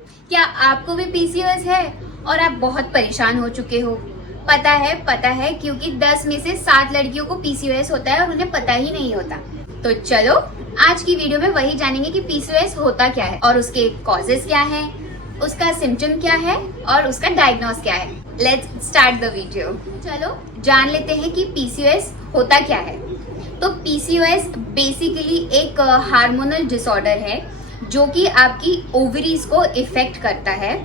क्या आपको भी पीसीओएस है और आप बहुत परेशान हो चुके हो? पता है क्योंकि 10 में से 7 लड़कियों को पीसीओएस होता है और उन्हें पता ही नहीं होता। तो चलो आज की वीडियो में वही जानेंगे कि पीसीओएस होता क्या है और उसके कॉजेस क्या हैं, उसका सिम्टम क्या है और उसका डायग्नोस क्या है। Let's start the video. चलो जान लेते हैं कि पीसीओएस होता क्या है। तो पीसीओएस बेसिकली एक हार्मोनल डिसऑर्डर है जो कि आपकी ओवरीज को इफेक्ट करता है।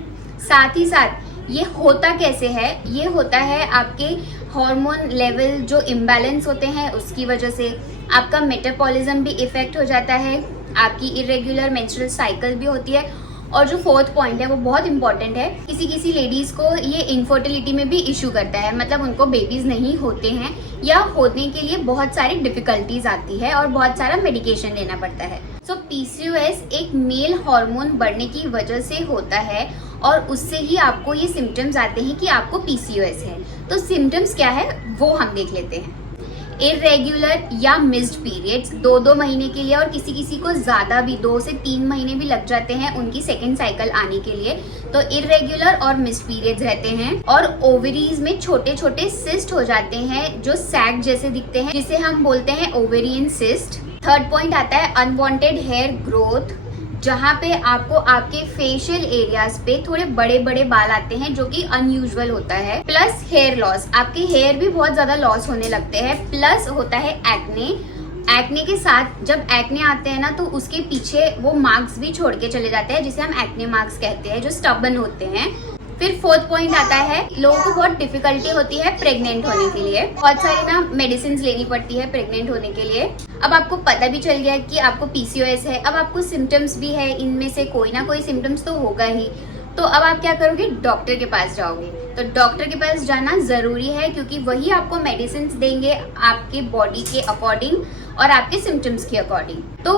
साथ ही साथ ये होता कैसे है, ये होता है आपके हार्मोन लेवल जो इम्बैलेंस होते हैं उसकी वजह से। आपका मेटाबॉलिज्म भी इफेक्ट हो जाता है, आपकी इरेगुलर मेंस्ट्रुअल साइकिल भी होती है। और जो फोर्थ पॉइंट है वो बहुत इंपॉर्टेंट है, किसी लेडीज को ये इनफर्टिलिटी में भी इशू करता है, मतलब उनको बेबीज नहीं होते हैं या होने के लिए बहुत सारी डिफिकल्टीज आती है और बहुत सारा मेडिकेशन लेना पड़ता है। सो पीसीओएस एक मेल हार्मोन बढ़ने की वजह से होता है और उससे ही आपको ये सिम्टम्स आते हैं कि आपको पीसीओएस है। तो सिम्टम्स क्या है वो हम देख लेते हैं। इरेग्युलर या मिस्ड पीरियड्स 2-2 महीने के लिए और किसी को ज्यादा भी 2 से 3 महीने भी लग जाते हैं उनकी सेकेंड साइकिल आने के लिए। तो इरेग्युलर और मिस्ड पीरियड्स रहते हैं और ओवरीज में छोटे छोटे सिस्ट हो जाते हैं जो सैग जैसे दिखते हैं, जिसे हम बोलते हैं ओवेरियन सिस्ट। थर्ड पॉइंट आता है अनवांटेड हेयर ग्रोथ, जहाँ पे आपको आपके फेशियल एरियाज पे थोड़े बड़े बड़े बाल आते हैं जो कि अनयूजुअल होता है। प्लस हेयर लॉस, आपके हेयर भी बहुत ज्यादा लॉस होने लगते हैं। प्लस होता है एक्ने। एक्ने के साथ जब एक्ने आते हैं ना तो उसके पीछे वो मार्क्स भी छोड़ के चले जाते हैं जिसे हम एक्ने मार्क्स कहते हैं, जो स्टबन होते हैं। फिर फोर्थ पॉइंट आता है लोगों को बहुत डिफिकल्टी होती है प्रेग्नेंट होने के लिए, बहुत सारी ना मेडिसिन लेनी पड़ती है प्रेग्नेंट होने के लिए। अब आपको पता भी चल गया कि आपको पीसीओएस है, अब आपको सिम्टम्स भी है, इनमें से कोई ना कोई सिम्टम्स तो होगा ही। तो अब आप क्या करोगे, डॉक्टर के पास जाओगे। तो डॉक्टर के पास जाना जरूरी है क्योंकि वही आपको मेडिसिन देंगे आपके बॉडी के अकॉर्डिंग और आपके सिम्टम्स के अकॉर्डिंग। तो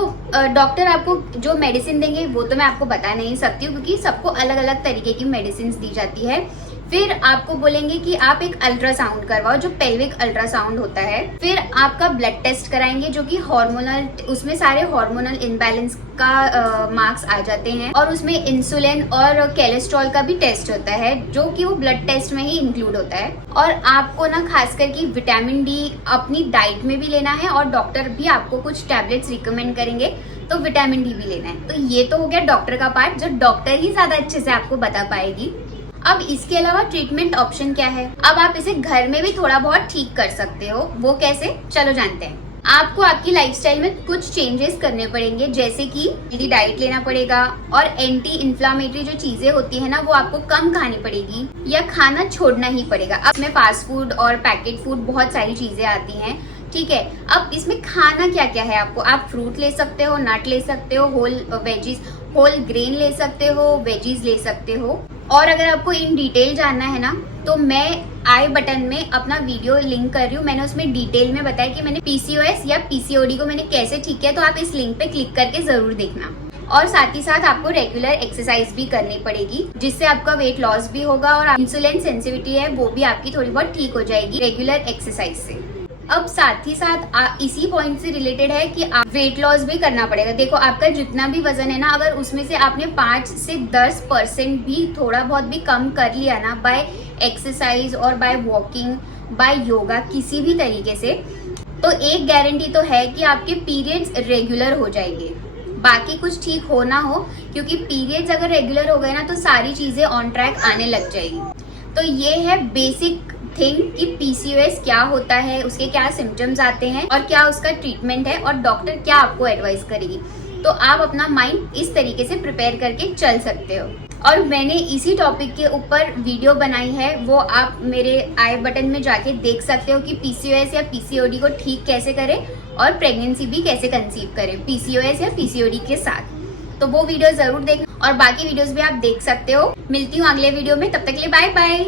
डॉक्टर आपको जो मेडिसिन देंगे वो तो मैं आपको बता नहीं सकती हूँ क्योंकि सबको अलग अलग तरीके की मेडिसिन दी जाती है। फिर आपको बोलेंगे कि आप एक अल्ट्रासाउंड करवाओ, जो पेल्विक अल्ट्रासाउंड होता है। फिर आपका ब्लड टेस्ट कराएंगे जो कि हार्मोनल, उसमें सारे हार्मोनल इनबैलेंस का मार्क्स आ जाते हैं और उसमें इंसुलिन और कोलेस्ट्रॉल का भी टेस्ट होता है जो कि वो ब्लड टेस्ट में ही इंक्लूड होता है। और आपको ना खास करके विटामिन डी अपनी डाइट में भी लेना है और डॉक्टर भी आपको कुछ टैबलेट्स रिकमेंड करेंगे तो विटामिन डी भी लेना है। तो ये तो हो गया डॉक्टर का पार्ट, जो डॉक्टर ही ज्यादा अच्छे से आपको बता पाएगी। अब इसके अलावा ट्रीटमेंट ऑप्शन क्या है, अब आप इसे घर में भी थोड़ा बहुत ठीक कर सकते हो। वो कैसे, चलो जानते हैं। आपको आपकी लाइफस्टाइल में कुछ चेंजेस करने पड़ेंगे, जैसे कि हेल्दी डाइट लेना पड़ेगा और एंटी इन्फ्लामेटरी जो चीजें होती है ना वो आपको कम खानी पड़ेगी या खाना छोड़ना ही पड़ेगा। अब में फास्ट फूड और पैकेट फूड बहुत सारी चीजें आती हैं, ठीक है। अब इसमें खाना क्या क्या है आपको, आप फ्रूट ले सकते हो, नट ले सकते हो, होल वेजीज, होल ग्रेन ले सकते हो, वेजीज ले सकते हो। और अगर आपको इन डिटेल जानना है ना तो मैं आई बटन में अपना वीडियो लिंक कर रही हूँ, मैंने उसमें डिटेल में बताया कि मैंने पीसीओएस या पीसीओडी को मैंने कैसे ठीक किया, तो आप इस लिंक पे क्लिक करके जरूर देखना। और साथ ही साथ आपको रेगुलर एक्सरसाइज भी करनी पड़ेगी जिससे आपका वेट लॉस भी होगा और इंसुलिन सेंसिटिविटी है वो भी आपकी थोड़ी बहुत ठीक हो जाएगी रेगुलर एक्सरसाइज से। अब साथ ही साथ इसी पॉइंट से रिलेटेड है कि आप वेट लॉस भी करना पड़ेगा। देखो आपका जितना भी वजन है ना, अगर उसमें से आपने 5 से 10% भी थोड़ा बहुत भी कम कर लिया ना बाय एक्सरसाइज और बाय वॉकिंग, बाय योगा, किसी भी तरीके से, तो एक गारंटी तो है कि आपके पीरियड्स रेगुलर हो जाएंगे। बाकी कुछ ठीक हो ना हो, क्योंकि पीरियड्स अगर रेगुलर हो गए ना तो सारी चीजें ऑन ट्रैक आने लग जाएगी। तो ये है बेसिक थिंग कि पीसीओएस क्या होता है, उसके क्या सिम्टम्स आते हैं और क्या उसका ट्रीटमेंट है और डॉक्टर क्या आपको एडवाइस करेगी। तो आप अपना माइंड इस तरीके से प्रिपेयर करके चल सकते हो। और मैंने इसी टॉपिक के ऊपर वीडियो बनाई है, वो आप मेरे आई बटन में जाके देख सकते हो कि पीसीओएस या पीसीओडी को ठीक कैसे करें और प्रेगनेंसी भी कैसे कंसीव करें पीसीओएस या पीसीओडी के साथ। तो वो वीडियो जरूर देखना और बाकी वीडियोस भी आप देख सकते हो। मिलती हूँ अगले वीडियो में, तब तक के लिए बाय बाय।